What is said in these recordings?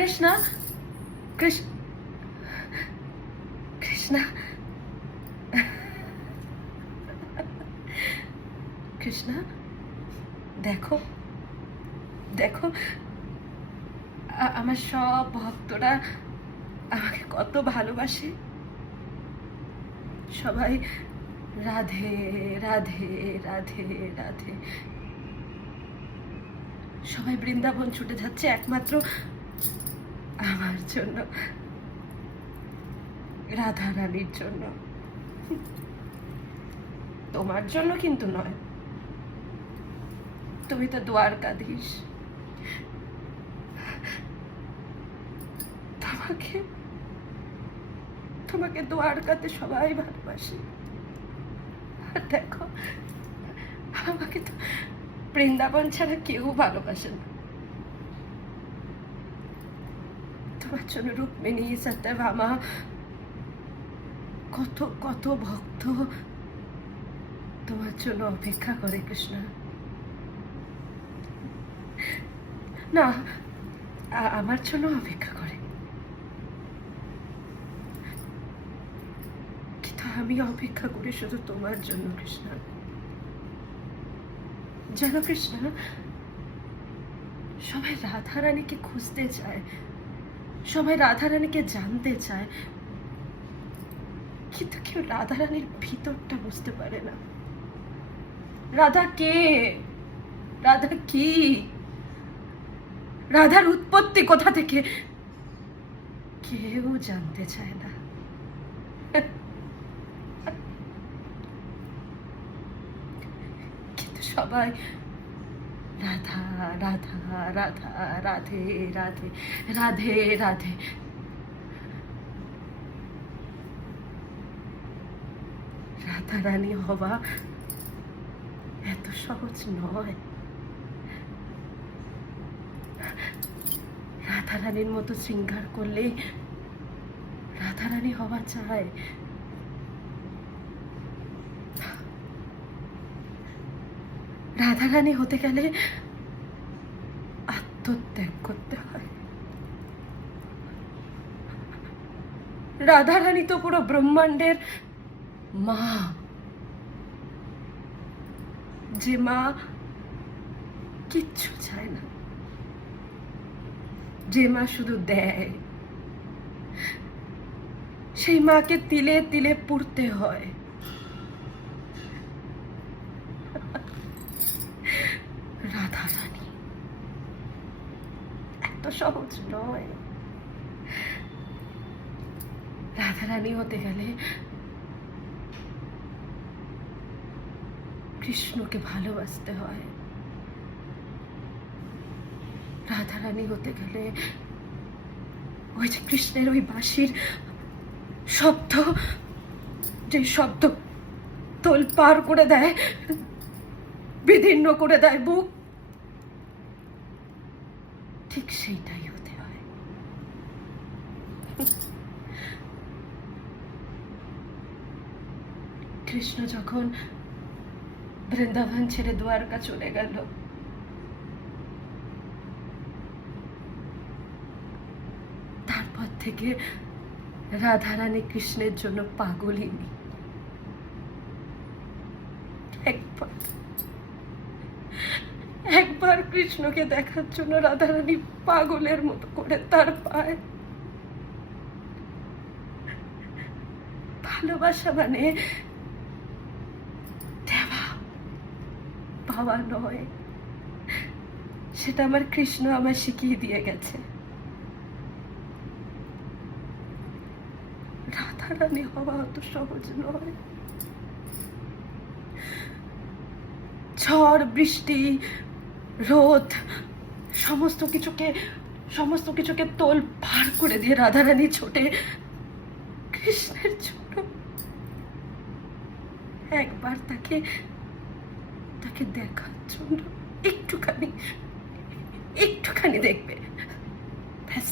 কৃষ্ণা, কৃষ্ণ, কৃষ্ণা, কৃষ্ণা, দেখো দেখো, আমার সব ভক্তরা আমাকে কত ভালোবাসে। সবাই রাধে রাধে রাধে রাধে। সবাই বৃন্দাবন ছুটে যাচ্ছে একমাত্র আমার জন্য, রাধা রানীর জন্য। তোমার জন্য কিন্তু নয়, তুমি তো দ্বারকাধীশ। তোমাকে তোমাকে দ্বারকাতে সবাই ভালোবাসে। আর দেখো, আমাকে তো বৃন্দাবন ছাড়া কেউ ভালোবাসে না। তোমার জন্য রুক্মিণী, সত্যভামা, কত কত ভক্ত তোমার জন্য অপেক্ষা করে কৃষ্ণ। না, আমার জন্য অপেক্ষা করে, কিন্তু আমি অপেক্ষা করি শুধু তোমার জন্য কৃষ্ণ। জানো কৃষ্ণ, সবাই রাধা রানীকে খুঁজতে চায়, সবাই রাধা রানীকে জানতে চায়, কিন্তু কেউ রাধা রানীর ভিতরটা বুঝতে পারে না। রাধা কে, রাধা কি, রাধার উৎপত্তি কোথা থেকে, কেউ জানতে চায় না। কিন্তু সবাই রাধা রাধা রাধা রাধে রাধে রাধে রাধে। রাধা রানী হওয়া এত সহজ নয়। রাধা রানীর মতো শৃঙ্গার করলেই রাধা রানী হওয়া চায়। রাধা রানী হতে গেলে আত্মত্যাগ করতে হয়। রাধা রানী তো পুরো ব্রহ্মাণ্ডের মা, যে মা কিচ্ছু চায় না, যে মা শুধু দেয়। সেই মাকে তিলে তিলে পুড়তে হয়। রাধা রানী এত সহজ নয়। রাধা রানী হতে গেলে কৃষ্ণকে ভালোবাসতে হয়। রাধা রানী হতে গেলে ওই যে কৃষ্ণের ওই বাঁশির শব্দ, যে শব্দ তোলপাড় করে দেয়, বিদীর্ণ করে দেয় বুক, ঠিক সেইটাই হতে হয়। কৃষ্ণ যখন বৃন্দাবন ছেড়ে দ্বারকা চলে গেল, তারপর থেকে রাধা রানী কৃষ্ণের জন্য পাগলিনী। একবার কৃষ্ণকে দেখার জন্য রাধা রানী পাগলের মতো করে তার পায়। ভালোবাসা মানে দেওয়া পাওয়া নয়, সেটা আমার কৃষ্ণ আমার শিখিয়ে দিয়ে গেছে। রাধা রানী হওয়া অত সহজ নয়। ঝড়, বৃষ্টি, রোদ, সমস্ত কিছুকে তোল পার করে দিয়ে রাধা রানী ছোটে কৃষ্ণের জন্য। একবার তাকে দেখার জন্য একটুখানি দেখবে, ব্যাস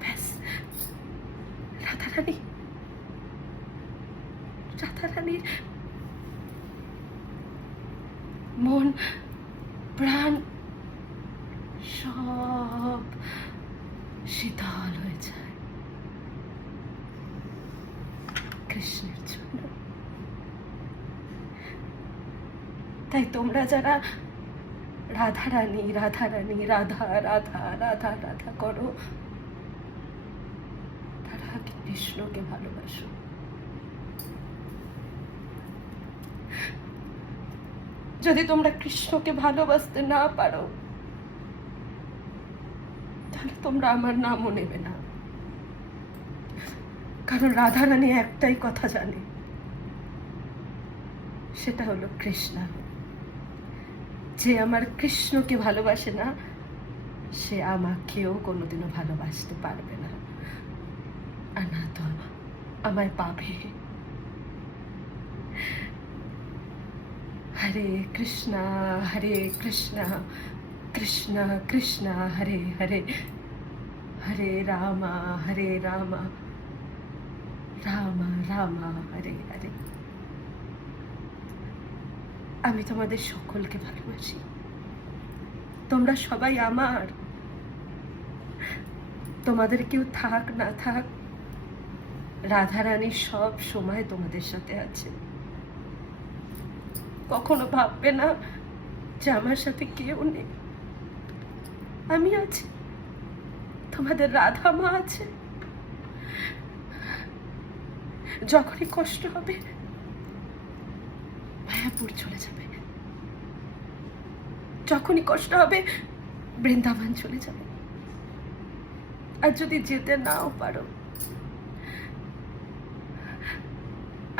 ব্যাস। রাধা রানীর মন, প্রাণ সব সব শীতল হয়ে যায় কৃষ্ণের জন্য। তাই তোমরা যারা রাধা রানী রাধা রানী রাধা রাধা রাধা রাধা করো, তারা কৃষ্ণকে ভালোবাসো। যদি তোমরা কৃষ্ণকে ভালোবাসতে না পারো, তাহলে তোমরা আমার নামও নেবে না। কারণ রাধা রানী একটাই কথা জানে, সেটা হলো কৃষ্ণ। যে আমার কৃষ্ণকে ভালোবাসে না, সে আমাকেও কোনোদিনও ভালোবাসতে পারবে না, আর না তো আমায় পাবে। হরে কৃষ্ণ হরে কৃষ্ণ কৃষ্ণ কৃষ্ণ হরে হরে, হরে রাম রাম রাম হরে হরে। আমি তোমাদের সকলকে ভালোবাসি, তোমরা সবাই আমার। তোমাদের কেউ থাক না থাক, রাধারানী সব সময় তোমাদের সাথে আছে। কখনো ভাববে না যে আমার সাথে কেউ নেই, আমি আছি, তোমাদের রাধা মা আছে। যখনই কষ্ট হবে মায়াপুর চলে যাবে, যখনই কষ্ট হবে বৃন্দাবন চলে যাবে। আর যদি যেতে নাও পারো,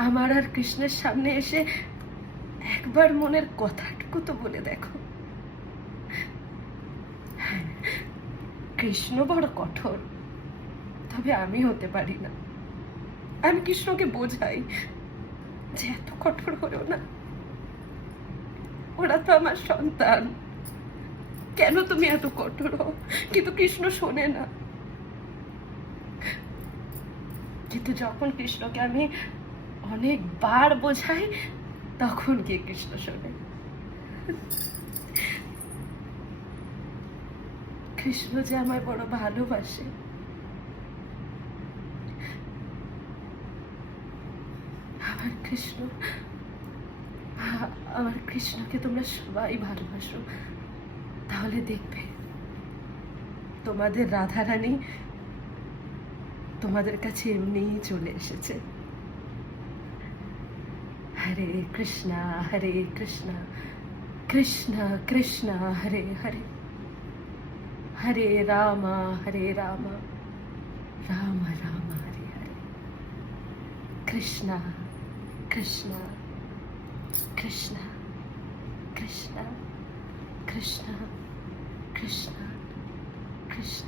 আমার আর কৃষ্ণের সামনে এসে একবার মনের কথাটুকু তো বলে দেখো। কৃষ্ণ বড় কঠোর, তবে আমি হতে পারি না। আমি কৃষ্ণকে বোঝাই যে এত কঠোর হলো না, ওরা তো আমার সন্তান, কেন তুমি এত কঠোর হও? কিন্তু কৃষ্ণ শোনে না। কিন্তু যখন কৃষ্ণকে আমি অনেকবার বোঝাই, তখন গিয়ে কৃষ্ণ শোনে। কৃষ্ণ যে আমায় বড় ভালোবাসে, আমার কৃষ্ণ, আমার কৃষ্ণকে তোমরা সবাই ভালোবাসো, তাহলে দেখবে তোমাদের রাধা রানী তোমাদের কাছে এমনিই চলে এসেছে। হরে কৃষ্ণ কৃষ্ণ কৃষ্ণ হরে হরে, হরে রাম রাম রাম হরে হরে, কৃষ্ণ কৃষ্ণ কৃষ্ণ কৃষ্ণ কৃষ্ণ কৃষ্ণ কৃষ্ণ।